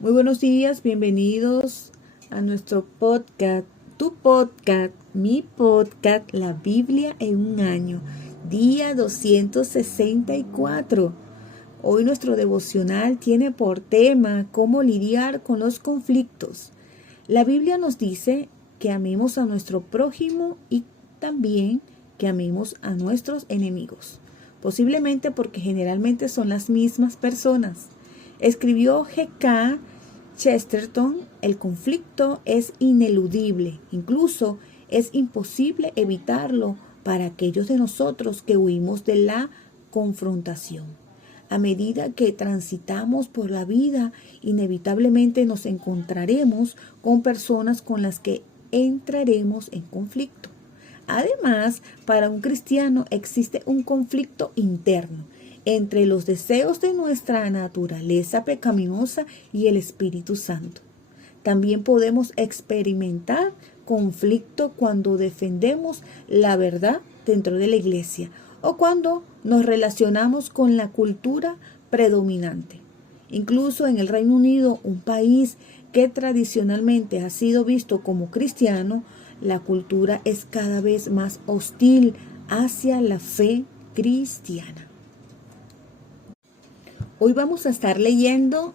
Muy buenos días, bienvenidos a nuestro podcast, tu podcast, mi podcast, la Biblia en un año, día 264. Hoy nuestro devocional tiene por tema cómo lidiar con los conflictos. La Biblia nos dice que amemos a nuestro prójimo y también que amemos a nuestros enemigos, posiblemente porque generalmente son las mismas personas. Escribió G.K. Chesterton: el conflicto es ineludible, incluso es imposible evitarlo para aquellos de nosotros que huimos de la confrontación. A medida que transitamos por la vida, inevitablemente nos encontraremos con personas con las que entraremos en conflicto. Además, para un cristiano existe un conflicto interno entre los deseos de nuestra naturaleza pecaminosa y el Espíritu Santo. También podemos experimentar conflicto cuando defendemos la verdad dentro de la iglesia o cuando nos relacionamos con la cultura predominante. Incluso en el Reino Unido, un país que tradicionalmente ha sido visto como cristiano, la cultura es cada vez más hostil hacia la fe cristiana. Hoy vamos a estar leyendo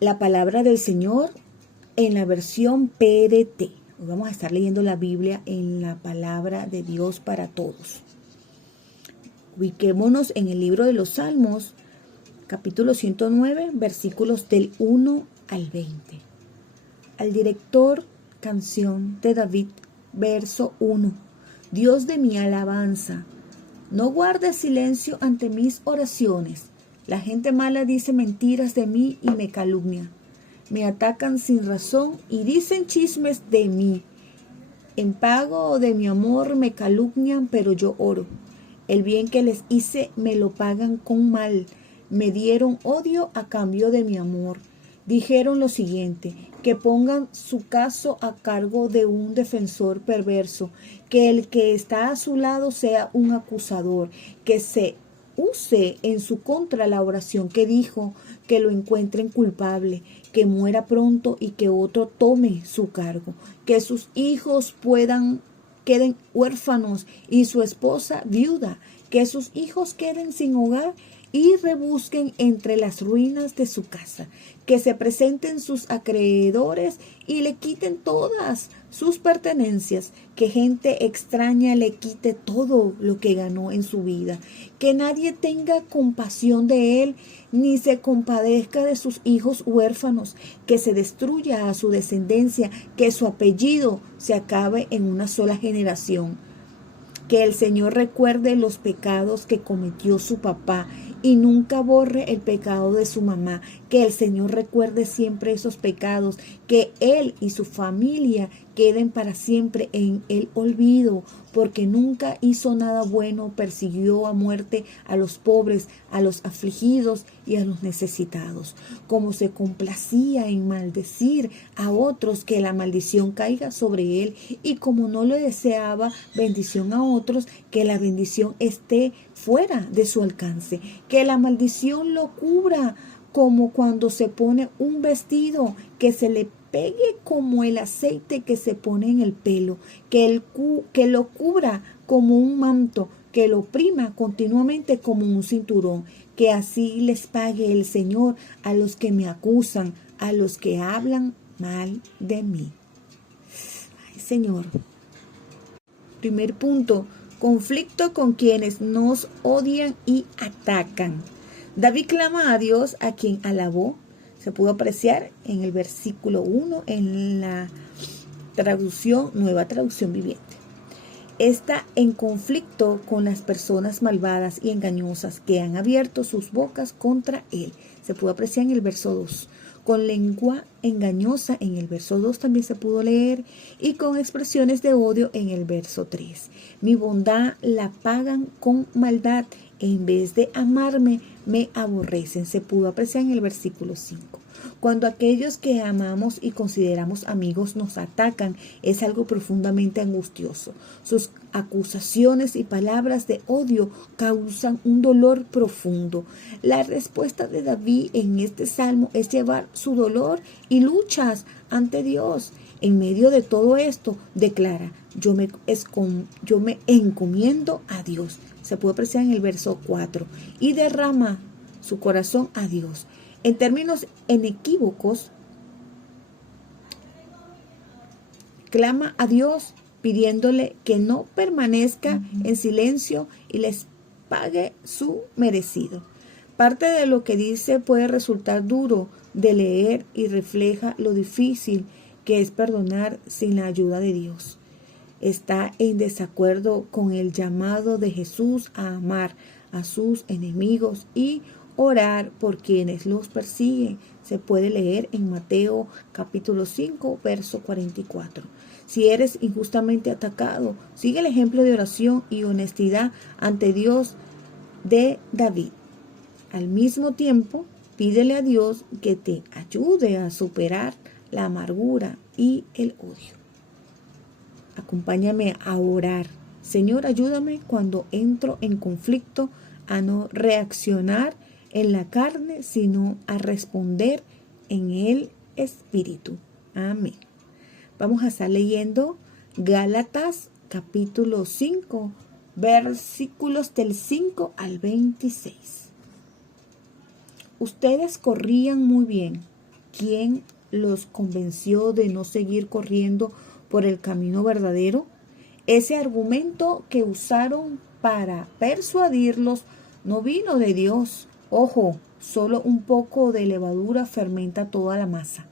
la palabra del Señor en la versión PDT. Hoy vamos a estar leyendo la Biblia en la palabra de Dios para todos. Ubiquémonos en el libro de los Salmos, capítulo 109, versículos del 1 al 20. Al director, canción de David, verso 1. Dios de mi alabanza, no guardes silencio ante mis oraciones. La gente mala dice mentiras de mí y me calumnia. Me atacan sin razón y dicen chismes de mí. En pago de mi amor me calumnian, pero yo oro. El bien que les hice me lo pagan con mal. Me dieron odio a cambio de mi amor. Dijeron lo siguiente: que pongan su caso a cargo de un defensor perverso, que el que está a su lado sea un acusador, que se use en su contra la oración que dijo, que lo encuentren culpable, que muera pronto y que otro tome su cargo, que sus hijos queden huérfanos y su esposa viuda, que sus hijos queden sin hogar y rebusquen entre las ruinas de su casa, que se presenten sus acreedores y le quiten todas sus pertenencias, que gente extraña le quite todo lo que ganó en su vida, que nadie tenga compasión de él, ni se compadezca de sus hijos huérfanos, que se destruya a su descendencia, que su apellido se acabe en una sola generación. Que el Señor recuerde los pecados que cometió su papá y nunca borre el pecado de su mamá. Que el Señor recuerde siempre esos pecados, que él y su familia queden para siempre en el olvido, porque nunca hizo nada bueno, persiguió a muerte a los pobres, a los afligidos y a los necesitados. Como se complacía en maldecir a otros, que la maldición caiga sobre él, y como no le deseaba bendición a otros, que la bendición esté fuera de su alcance, que la maldición lo cubra como cuando se pone un vestido, que se le pegue como el aceite que se pone en el pelo, que lo cubra como un manto, que lo oprima continuamente como un cinturón, que así les pague el Señor a los que me acusan, a los que hablan mal de mí. Ay, Señor. Primer punto: conflicto con quienes nos odian y atacan. David clama a Dios, a quien alabó. Se pudo apreciar en el versículo 1 en la Nueva Traducción Viviente. Está en conflicto con las personas malvadas y engañosas que han abierto sus bocas contra él. Se pudo apreciar en el verso 2. Con lengua engañosa en el verso 2 también se pudo leer, y con expresiones de odio en el verso 3. Mi bondad la pagan con maldad, en vez de amarme me aborrecen. Se pudo apreciar en el versículo 5. Cuando aquellos que amamos y consideramos amigos nos atacan, es algo profundamente angustioso. Sus acusaciones y palabras de odio causan un dolor profundo. La respuesta de David en este salmo es llevar su dolor y luchas ante Dios. En medio de todo esto, declara: yo me encomiendo a Dios. Se puede apreciar en el verso 4. Y derrama su corazón a Dios. En términos inequívocos, clama a Dios pidiéndole que no permanezca en silencio y les pague su merecido. Parte de lo que dice puede resultar duro de leer y refleja lo difícil que es perdonar sin la ayuda de Dios. Está en desacuerdo con el llamado de Jesús a amar a sus enemigos y orar por quienes los persiguen. Se puede leer en Mateo capítulo 5, verso 44. Si eres injustamente atacado, sigue el ejemplo de oración y honestidad ante Dios de David. Al mismo tiempo, pídele a Dios que te ayude a superar la amargura y el odio. Acompáñame a orar. Señor, ayúdame cuando entro en conflicto a no reaccionar en la carne, sino a responder en el Espíritu. Amén. Vamos a estar leyendo Gálatas capítulo 5, versículos del 5 al 26. Ustedes corrían muy bien. ¿Quién los convenció de no seguir corriendo por el camino verdadero? Ese argumento que usaron para persuadirlos no vino de Dios. Ojo, solo un poco de levadura fermenta toda la masa.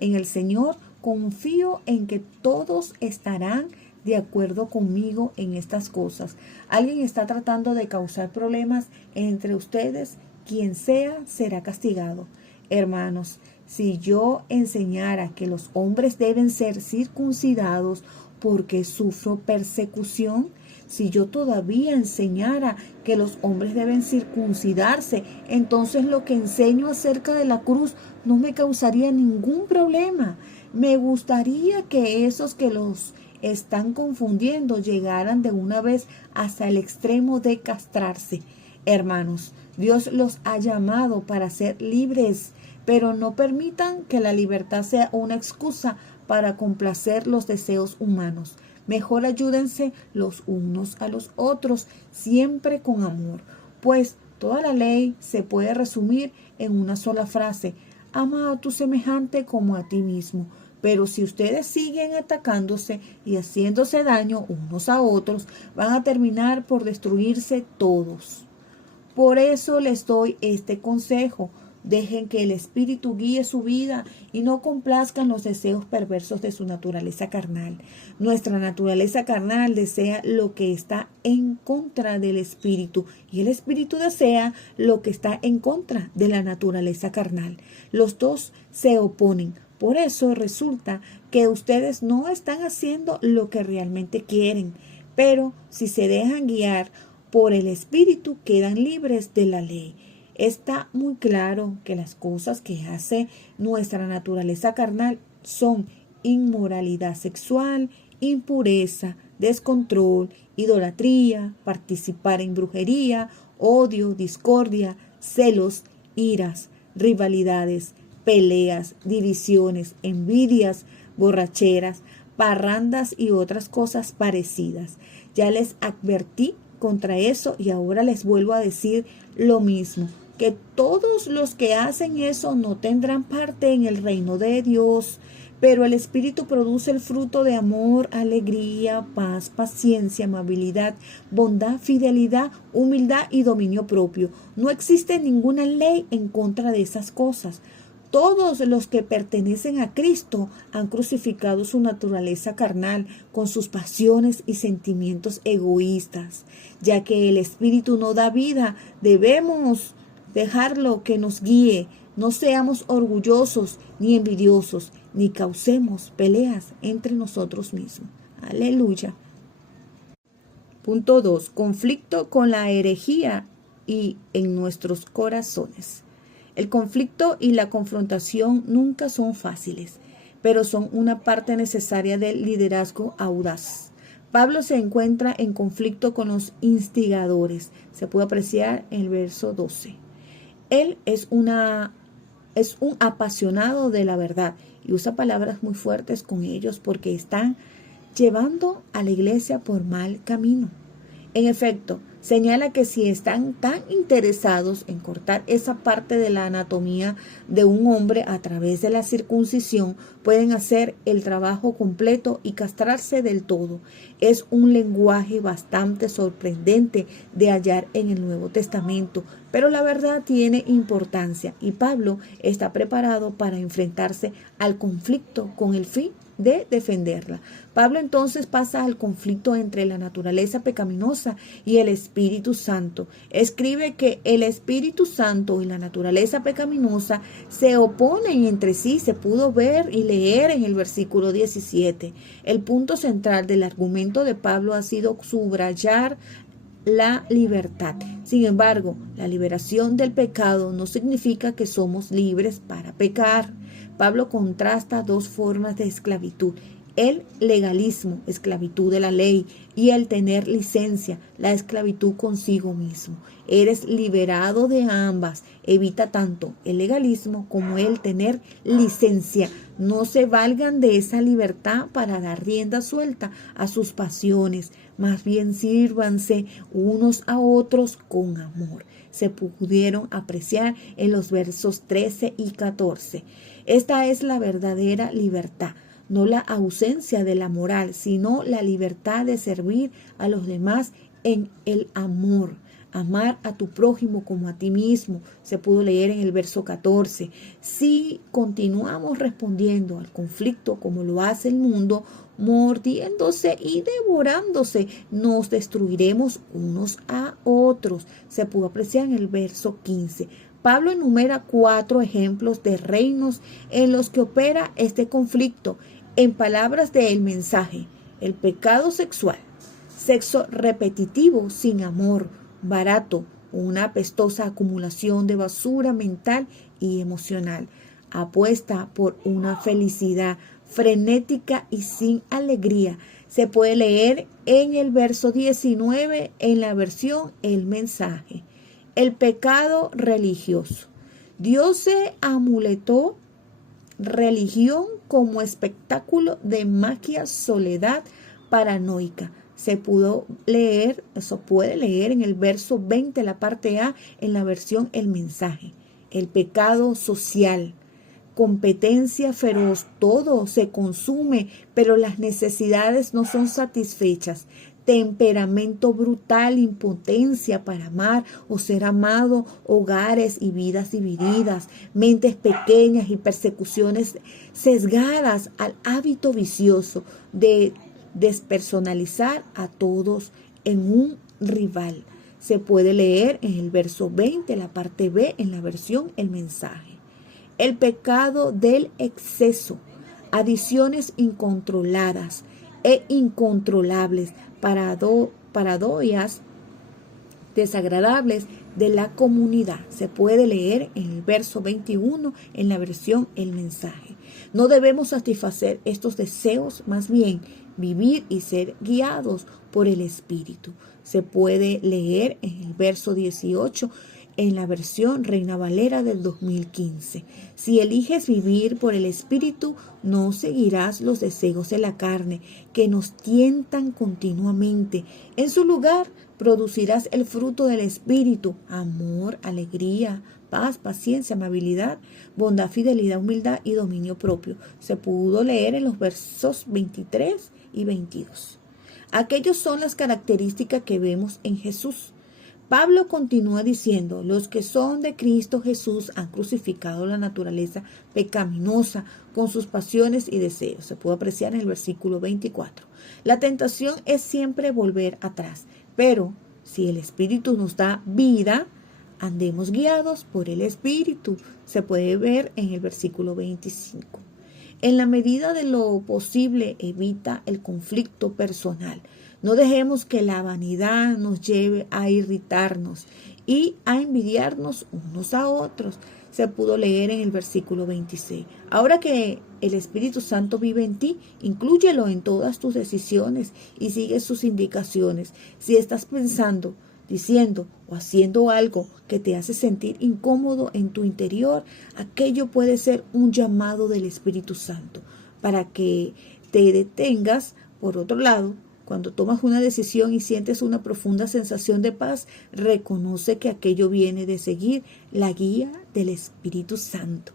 En el Señor confío en que todos estarán de acuerdo conmigo en estas cosas. Alguien está tratando de causar problemas entre ustedes. Quien sea será castigado. Hermanos, si yo enseñara que los hombres deben ser circuncidados porque sufro persecución, si yo todavía enseñara que los hombres deben circuncidarse, entonces lo que enseño acerca de la cruz no me causaría ningún problema. Me gustaría que esos que los están confundiendo llegaran de una vez hasta el extremo de castrarse. Hermanos, Dios los ha llamado para ser libres, pero no permitan que la libertad sea una excusa para complacer los deseos humanos. Mejor ayúdense los unos a los otros, siempre con amor, pues toda la ley se puede resumir en una sola frase: ama a tu semejante como a ti mismo. Pero si ustedes siguen atacándose y haciéndose daño unos a otros, van a terminar por destruirse todos. Por eso les doy este consejo: dejen que el Espíritu guíe su vida y no complazcan los deseos perversos de su naturaleza carnal. Nuestra naturaleza carnal desea lo que está en contra del Espíritu y el Espíritu desea lo que está en contra de la naturaleza carnal. Los dos se oponen. Por eso resulta que ustedes no están haciendo lo que realmente quieren, pero si se dejan guiar por el Espíritu quedan libres de la ley. Está muy claro que las cosas que hace nuestra naturaleza carnal son inmoralidad sexual, impureza, descontrol, idolatría, participar en brujería, odio, discordia, celos, iras, rivalidades, peleas, divisiones, envidias, borracheras, parrandas y otras cosas parecidas. Ya les advertí contra eso y ahora les vuelvo a decir lo mismo, que todos los que hacen eso no tendrán parte en el reino de Dios. Pero el Espíritu produce el fruto de amor, alegría, paz, paciencia, amabilidad, bondad, fidelidad, humildad y dominio propio. No existe ninguna ley en contra de esas cosas. Todos los que pertenecen a Cristo han crucificado su naturaleza carnal con sus pasiones y sentimientos egoístas. Ya que el Espíritu no da vida, debemos dejarlo que nos guíe. No seamos orgullosos ni envidiosos, ni causemos peleas entre nosotros mismos. Aleluya. Punto 2. Conflicto con la herejía y en nuestros corazones. El conflicto y la confrontación nunca son fáciles, pero son una parte necesaria del liderazgo audaz. Pablo se encuentra en conflicto con los instigadores. Se puede apreciar en el verso 12. Él es un apasionado de la verdad y usa palabras muy fuertes con ellos porque están llevando a la iglesia por mal camino. En efecto, señala que si están tan interesados en cortar esa parte de la anatomía de un hombre a través de la circuncisión, pueden hacer el trabajo completo y castrarse del todo. Es un lenguaje bastante sorprendente de hallar en el Nuevo Testamento, pero la verdad tiene importancia y Pablo está preparado para enfrentarse al conflicto con el fin de defenderla. Pablo entonces pasa al conflicto entre la naturaleza pecaminosa y el Espíritu Santo. Escribe que el Espíritu Santo y la naturaleza pecaminosa se oponen entre sí. Se pudo ver y leer en el versículo 17. El punto central del argumento de Pablo ha sido subrayar la libertad. Sin embargo, la liberación del pecado no significa que somos libres para pecar. Pablo contrasta dos formas de esclavitud: el legalismo, esclavitud de la ley, y el tener licencia, la esclavitud consigo mismo. Eres liberado de ambas. Evita tanto el legalismo como el tener licencia. No se valgan de esa libertad para dar rienda suelta a sus pasiones. Más bien sírvanse unos a otros con amor. Se pudieron apreciar en los versos 13 y 14. Esta es la verdadera libertad. No la ausencia de la moral, sino la libertad de servir a los demás en el amor. Amar a tu prójimo como a ti mismo. Se pudo leer en el verso 14. Si continuamos respondiendo al conflicto como lo hace el mundo, mordiéndose y devorándose, nos destruiremos unos a otros. Se pudo apreciar en el verso 15. Pablo enumera 4 ejemplos de reinos en los que opera este conflicto. En palabras del mensaje: el pecado sexual, sexo repetitivo sin amor, barato, una apestosa acumulación de basura mental y emocional, apuesta por una felicidad frenética y sin alegría. Se puede leer en el verso 19 en la versión El Mensaje. El pecado religioso. Dios se amuletó religión como espectáculo de magia, soledad paranoica. Se pudo leer, eso puede leer en el verso 20, la parte A, en la versión El Mensaje. El pecado social. Competencia feroz, todo se consume, pero las necesidades no son satisfechas. Temperamento brutal, impotencia para amar o ser amado, hogares y vidas divididas, mentes pequeñas y persecuciones sesgadas al hábito vicioso de despersonalizar a todos en un rival. Se puede leer en el verso 20, la parte B, en la versión El Mensaje. El pecado del exceso, adiciones incontroladas e incontrolables, paranoias desagradables de la comunidad. Se puede leer en el verso 21 en la versión El Mensaje. No debemos satisfacer estos deseos, más bien vivir y ser guiados por el Espíritu. Se puede leer en el verso 18 en la versión Reina Valera del 2015. Si eliges vivir por el Espíritu, no seguirás los deseos de la carne que nos tientan continuamente. En su lugar, producirás el fruto del Espíritu: amor, alegría, paz, paciencia, amabilidad, bondad, fidelidad, humildad y dominio propio. Se pudo leer en los versos 23 y 22. Aquellas son las características que vemos en Jesús. Pablo continúa diciendo: los que son de Cristo Jesús han crucificado la naturaleza pecaminosa con sus pasiones y deseos. Se puede apreciar en el versículo 24. La tentación es siempre volver atrás, pero si el Espíritu nos da vida, andemos guiados por el Espíritu. Se puede ver en el versículo 25. En la medida de lo posible, evita el conflicto personal. No dejemos que la vanidad nos lleve a irritarnos y a envidiarnos unos a otros. se pudo leer en el versículo 26. Ahora que el Espíritu Santo vive en ti, inclúyelo en todas tus decisiones y sigue sus indicaciones. Si estás pensando, diciendo o haciendo algo que te hace sentir incómodo en tu interior, aquello puede ser un llamado del Espíritu Santo para que te detengas. Por otro lado, cuando tomas una decisión y sientes una profunda sensación de paz, reconoce que aquello viene de seguir la guía del Espíritu Santo.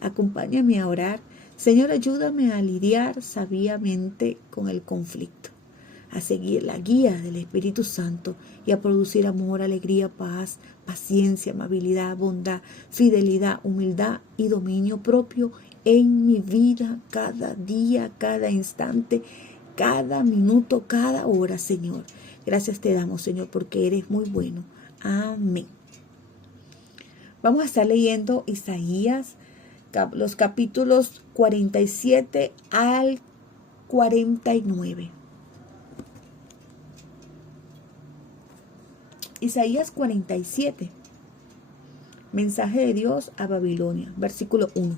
Acompáñame a orar. Señor, ayúdame a lidiar sabiamente con el conflicto, a seguir la guía del Espíritu Santo y a producir amor, alegría, paz, paciencia, amabilidad, bondad, fidelidad, humildad y dominio propio en mi vida cada día, cada instante, cada minuto, cada hora, Señor. Gracias te damos, Señor, porque eres muy bueno. Amén. Vamos a estar leyendo Isaías, los capítulos 47 al 49. Isaías 47. Mensaje de Dios a Babilonia. Versículo 1.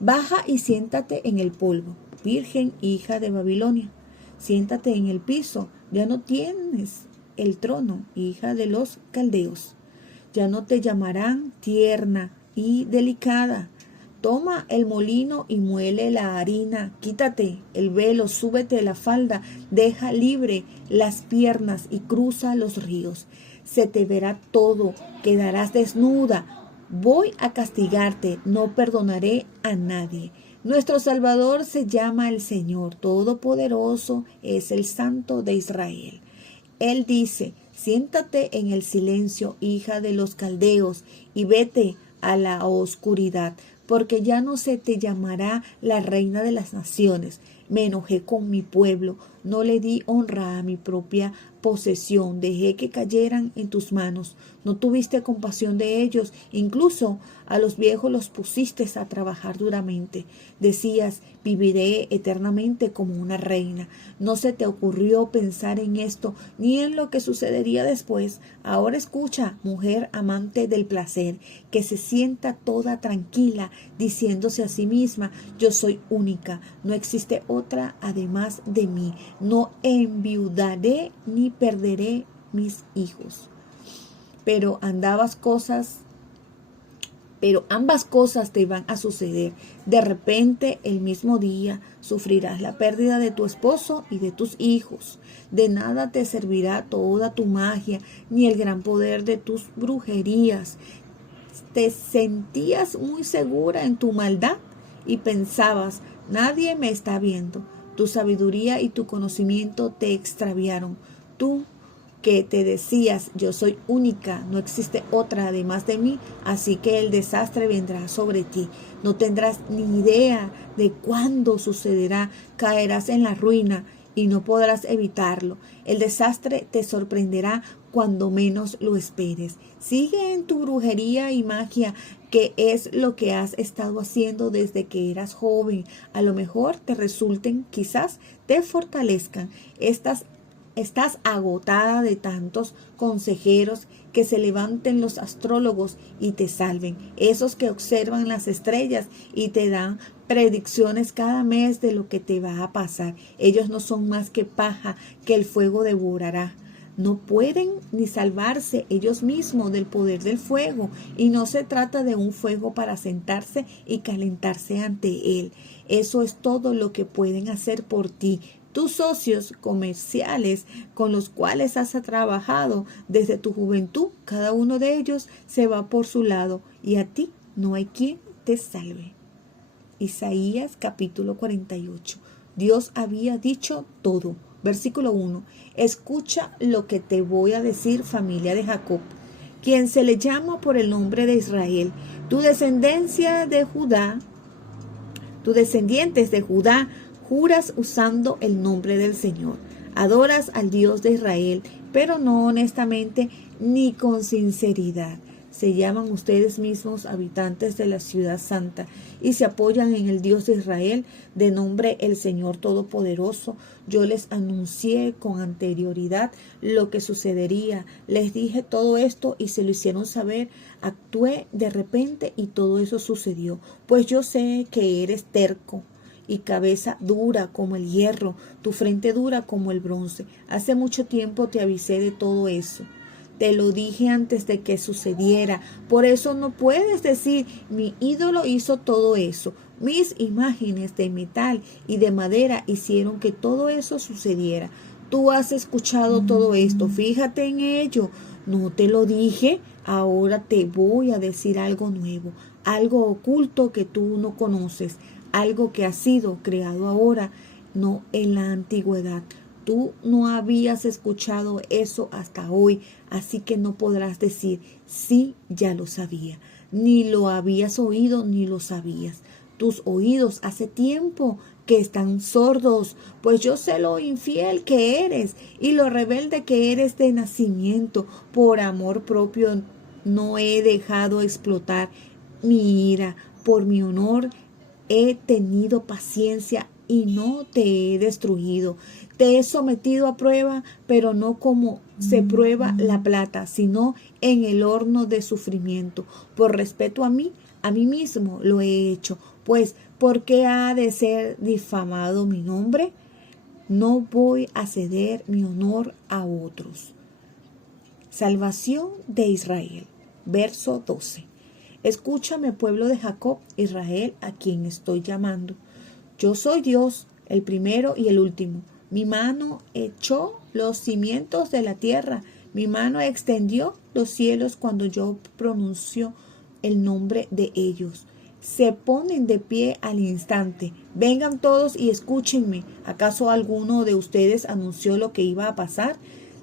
Baja y siéntate en el polvo, virgen hija de Babilonia. Siéntate en el piso, ya no tienes el trono, hija de los caldeos. Ya no te llamarán tierna y delicada. Toma el molino y muele la harina. Quítate el velo, súbete la falda, deja libre las piernas y cruza los ríos. Se te verá todo, quedarás desnuda. Voy a castigarte, no perdonaré a nadie. Nuestro Salvador se llama el Señor Todopoderoso, es el Santo de Israel. Él dice, siéntate en el silencio, hija de los caldeos, y vete a la oscuridad, porque ya no se te llamará la reina de las naciones. Me enojé con mi pueblo, no le di honra a mi propia posesión, dejé que cayeran en tus manos. No tuviste compasión de ellos, incluso a los viejos los pusiste a trabajar duramente. Decías, viviré eternamente como una reina. No se te ocurrió pensar en esto, ni en lo que sucedería después. Ahora escucha, mujer amante del placer, que se sienta toda tranquila, diciéndose a sí misma, yo soy única, no existe otra además de mí. No enviudaré ni perderé mis hijos. Pero ambas cosas te van a suceder. De repente, el mismo día, sufrirás la pérdida de tu esposo y de tus hijos. De nada te servirá toda tu magia, ni el gran poder de tus brujerías. Te sentías muy segura en tu maldad y pensabas, nadie me está viendo. Tu sabiduría y tu conocimiento te extraviaron. Tú que te decías, yo soy única, no existe otra además de mí, así que el desastre vendrá sobre ti. No tendrás ni idea de cuándo sucederá, caerás en la ruina y no podrás evitarlo. El desastre te sorprenderá cuando menos lo esperes. Sigue en tu brujería y magia, que es lo que has estado haciendo desde que eras joven. A lo mejor te resulten, quizás te fortalezcan. Estás agotada de tantos consejeros, que se levanten los astrólogos y te salven, esos que observan las estrellas y te dan predicciones cada mes de lo que te va a pasar. Ellos no son más que paja que el fuego devorará. No pueden ni salvarse ellos mismos del poder del fuego, y no se trata de un fuego para sentarse y calentarse ante él. Eso es todo lo que pueden hacer por ti. Tus socios comerciales con los cuales has trabajado desde tu juventud, cada uno de ellos se va por su lado y a ti no hay quien te salve. Isaías capítulo 48. Dios había dicho todo. Versículo 1. Escucha lo que te voy a decir, familia de Jacob, quien se le llama por el nombre de Israel. Tu descendencia de Judá, tus descendientes de Judá, juras usando el nombre del Señor. Adoras al Dios de Israel, pero no honestamente ni con sinceridad. se llaman ustedes mismos habitantes de la ciudad santa y se apoyan en el Dios de Israel, de nombre el Señor Todopoderoso. Yo les anuncié con anterioridad lo que sucedería. Les dije todo esto y se lo hicieron saber. Actué de repente y todo eso sucedió. Pues yo sé que eres terco y cabeza dura como el hierro, tu frente dura como el bronce. Hace mucho tiempo te avisé de todo eso. Te lo dije antes de que sucediera. Por eso no puedes decir, mi ídolo hizo todo eso. Mis imágenes de metal y de madera hicieron que todo eso sucediera. Tú has escuchado todo esto. Fíjate en ello. No te lo dije. Ahora te voy a decir algo nuevo, algo oculto que tú no conoces, algo que ha sido creado ahora, no en la antigüedad. Tú no habías escuchado eso hasta hoy, así que no podrás decir, sí, ya lo sabía. Ni lo habías oído ni lo sabías. Tus oídos hace tiempo que están sordos, pues yo sé lo infiel que eres y lo rebelde que eres de nacimiento. Por amor propio no he dejado explotar mi ira. Por mi honor he tenido paciencia y no te he destruido. Te he sometido a prueba, pero no como se prueba la plata, sino en el horno de sufrimiento. Por respeto a mí mismo lo he hecho. Pues, ¿por qué ha de ser difamado mi nombre? No voy a ceder mi honor a otros. Salvación de Israel. Verso 12. Escúchame, pueblo de Jacob, Israel, a quien estoy llamando. Yo soy Dios, el primero y el último. Mi mano echó los cimientos de la tierra. Mi mano extendió los cielos cuando yo pronuncio el nombre de ellos. Se ponen de pie al instante. Vengan todos y escúchenme. ¿Acaso alguno de ustedes anunció lo que iba a pasar?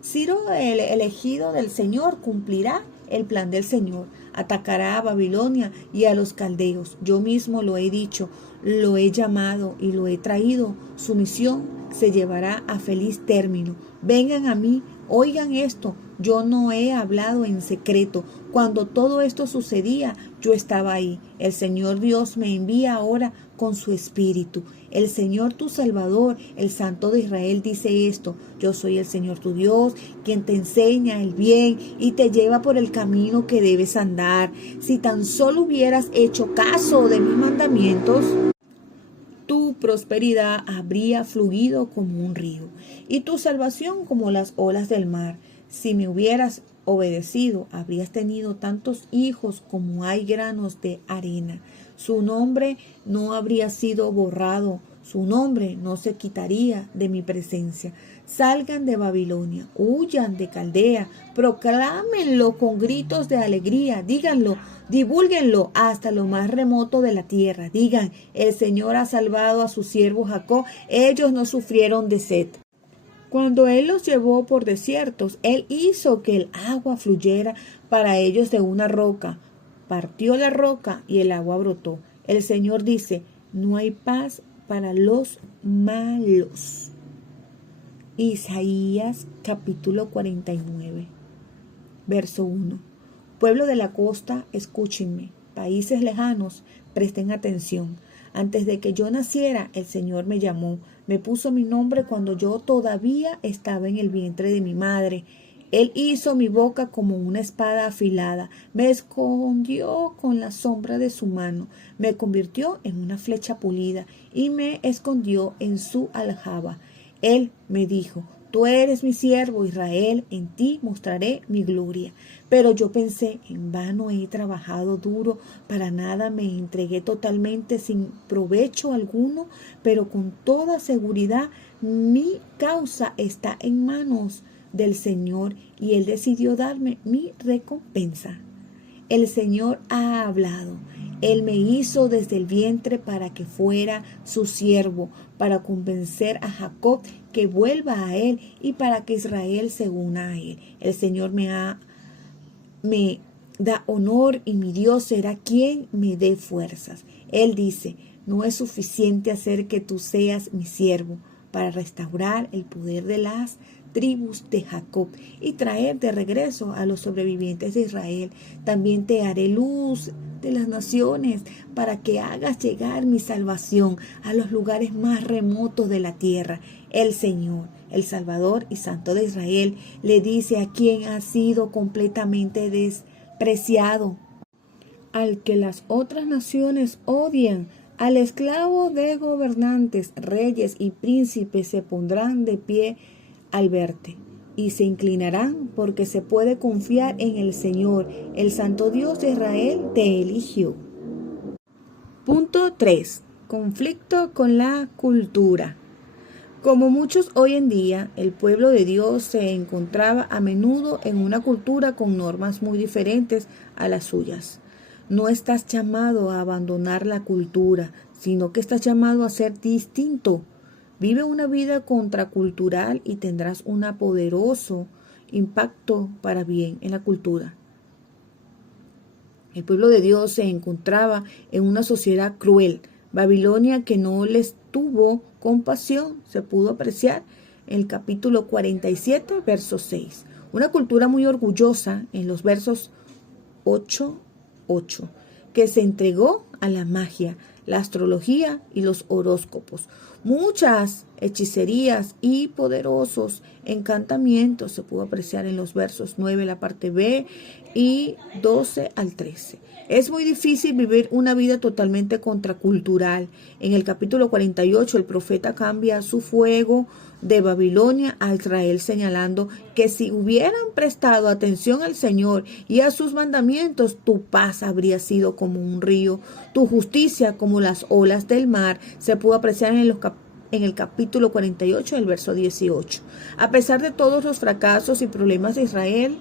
Ciro, el elegido del Señor, cumplirá el plan del Señor. Atacará a Babilonia y a los caldeos. Yo mismo lo he dicho, lo he llamado y lo he traído. Su misión se llevará a feliz término. Vengan a mí, oigan esto. Yo no he hablado en secreto. Cuando todo esto sucedía, yo estaba ahí. El Señor Dios me envía ahora con su espíritu. El Señor tu Salvador, el Santo de Israel, dice esto: yo soy el Señor tu Dios, quien te enseña el bien y te lleva por el camino que debes andar. Si tan solo hubieras hecho caso de mis mandamientos, tu prosperidad habría fluido como un río y tu salvación como las olas del mar. Si me hubieras obedecido, habrías tenido tantos hijos como hay granos de arena. Su nombre no habría sido borrado, su nombre no se quitaría de mi presencia. Salgan de Babilonia, huyan de Caldea, proclámenlo con gritos de alegría, díganlo, divúlguenlo hasta lo más remoto de la tierra. Digan, el Señor ha salvado a su siervo Jacob, ellos no sufrieron de sed. Cuando Él los llevó por desiertos, Él hizo que el agua fluyera para ellos de una roca. Partió la roca y el agua brotó. El Señor dice, no hay paz para los malos. Isaías capítulo 49, verso 1. Pueblo de la costa, escúchenme. Países lejanos, presten atención. Antes de que yo naciera, el Señor me llamó. Me puso mi nombre cuando yo todavía estaba en el vientre de mi madre. Él hizo mi boca como una espada afilada. Me escondió con la sombra de su mano. Me convirtió en una flecha pulida y me escondió en su aljaba. Él me dijo, tú eres mi siervo Israel, en ti mostraré mi gloria. Pero yo pensé, en vano he trabajado duro, para nada me entregué totalmente sin provecho alguno, pero con toda seguridad mi causa está en manos del Señor y Él decidió darme mi recompensa. El Señor ha hablado. Él me hizo desde el vientre para que fuera su siervo, para convencer a Jacob que vuelva a Él y para que Israel se una a Él. El Señor me da honor y mi Dios será quien me dé fuerzas. Él dice, no es suficiente hacer que tú seas mi siervo para restaurar el poder de las tribus de Jacob y traer de regreso a los sobrevivientes de Israel. También te haré luz de las naciones para que hagas llegar mi salvación a los lugares más remotos de la tierra. El Señor, el Salvador y Santo de Israel, le dice a quien ha sido completamente despreciado, al que las otras naciones odian, al esclavo de gobernantes, reyes y príncipes se pondrán de pie al verte y se inclinarán porque se puede confiar en el Señor, el Santo Dios de Israel te eligió. Punto 3. Conflicto con la cultura. Como muchos hoy en día, el pueblo de Dios se encontraba a menudo en una cultura con normas muy diferentes a las suyas. No estás llamado a abandonar la cultura, sino que estás llamado a ser distinto. Vive una vida contracultural y tendrás un poderoso impacto para bien en la cultura. El pueblo de Dios se encontraba en una sociedad cruel. Babilonia, que no les tuvo compasión, se pudo apreciar en el capítulo 47, verso 6. Una cultura muy orgullosa en los versos 8, que se entregó a la magia, la astrología y los horóscopos. Muchas hechicerías y poderosos encantamientos se pudo apreciar en los versos 9, la parte B, y 12 al 13. Es muy difícil vivir una vida totalmente contracultural. En el capítulo 48, el profeta cambia su fuego de Babilonia a Israel, señalando que si hubieran prestado atención al Señor y a sus mandamientos, tu paz habría sido como un río, tu justicia como las olas del mar. Se pudo apreciar en el capítulo 48, el verso 18. A pesar de todos los fracasos y problemas de Israel,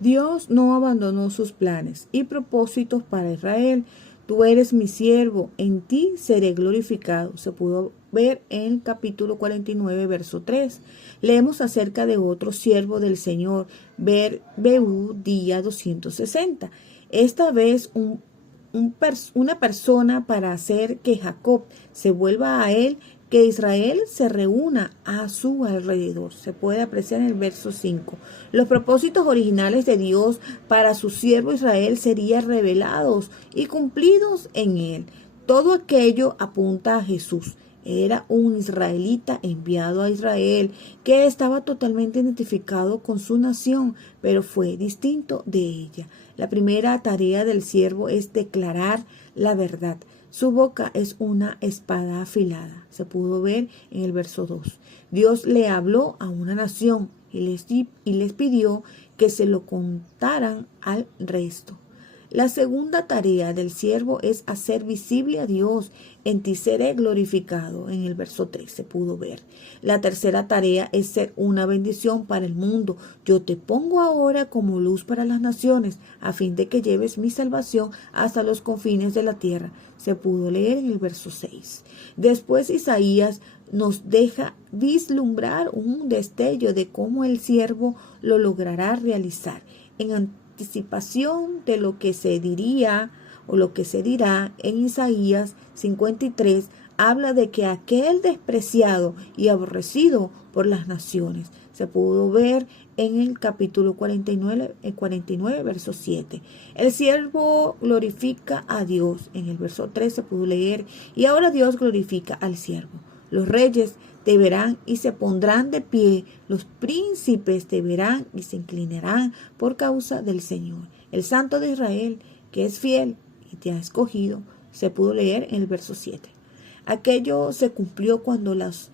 Dios no abandonó sus planes y propósitos para Israel. Tú eres mi siervo, en ti seré glorificado. Se pudo ver en el capítulo 49, verso 3. Leemos acerca de otro siervo del Señor, BU día 260. Esta vez una persona para hacer que Jacob se vuelva a él, que Israel se reúna a su alrededor. Se puede apreciar en el verso 5. Los propósitos originales de Dios para su siervo Israel serían revelados y cumplidos en él. Todo aquello apunta a Jesús. Era un israelita enviado a Israel que estaba totalmente identificado con su nación, pero fue distinto de ella. La primera tarea del siervo es declarar la verdad. Su boca es una espada afilada. Se pudo ver en el verso 2. Dios le habló a una nación y les pidió que se lo contaran al resto. La segunda tarea del siervo es hacer visible a Dios. En ti seré glorificado. En el verso 3 se pudo ver. La tercera tarea es ser una bendición para el mundo. Yo te pongo ahora como luz para las naciones, a fin de que lleves mi salvación hasta los confines de la tierra. Se pudo leer en el verso 6. Después Isaías nos deja vislumbrar un destello de cómo el siervo lo logrará realizar. En anticipación de lo que se diría o lo que se dirá en Isaías 53, habla de que aquel despreciado y aborrecido por las naciones. Se pudo ver en el capítulo 49, verso 7. El siervo glorifica a Dios. En el verso 3 se pudo leer, y ahora Dios glorifica al siervo. Los reyes te verán y se pondrán de pie. Los príncipes te verán y se inclinarán por causa del Señor, el Santo de Israel, que es fiel y te ha escogido. Se pudo leer en el verso 7. Aquello se cumplió cuando los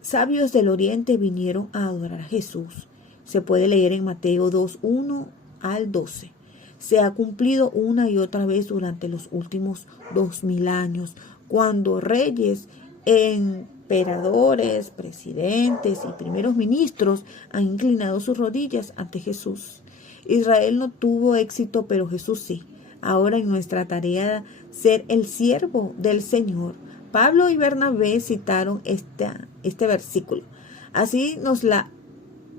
sabios del oriente vinieron a adorar a Jesús. Se puede leer en Mateo 2, 1 al 12. Se ha cumplido una y otra vez durante los últimos 2000 años, cuando reyes, emperadores, presidentes y primeros ministros han inclinado sus rodillas ante Jesús. Israel no tuvo éxito, pero Jesús sí. Ahora en nuestra tarea ser el siervo del Señor. Pablo y Bernabé citaron este versículo. Así nos la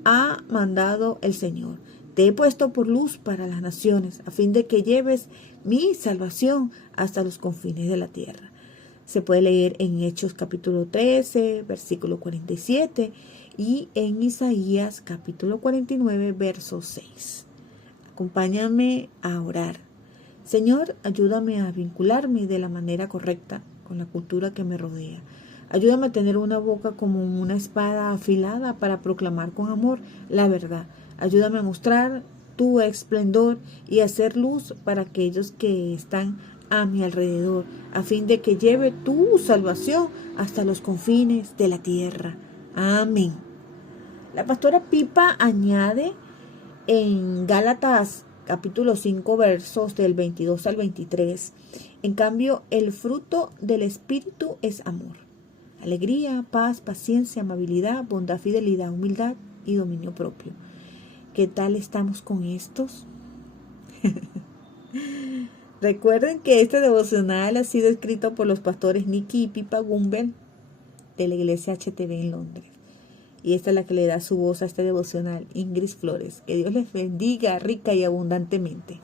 ha mandado el Señor. Te he puesto por luz para las naciones, a fin de que lleves mi salvación hasta los confines de la tierra. Se puede leer en Hechos capítulo 13, versículo 47. y en Isaías capítulo 49, verso 6. Acompáñame a orar. Señor, ayúdame a vincularme de la manera correcta con la cultura que me rodea. Ayúdame a tener una boca como una espada afilada para proclamar con amor la verdad. Ayúdame a mostrar tu esplendor y hacer luz para aquellos que están a mi alrededor, a fin de que lleve tu salvación hasta los confines de la tierra. Amén. La pastora Pipa añade en Gálatas capítulo 5 versos del 22 al 23. En cambio, el fruto del Espíritu es amor, alegría, paz, paciencia, amabilidad, bondad, fidelidad, humildad y dominio propio. ¿Qué tal estamos con estos? Recuerden que este devocional ha sido escrito por los pastores Nicky y Pipa Gumbel de la iglesia HTV en Londres. Y esta es la que le da su voz a este devocional, Ingrid Flores. Que Dios les bendiga rica y abundantemente.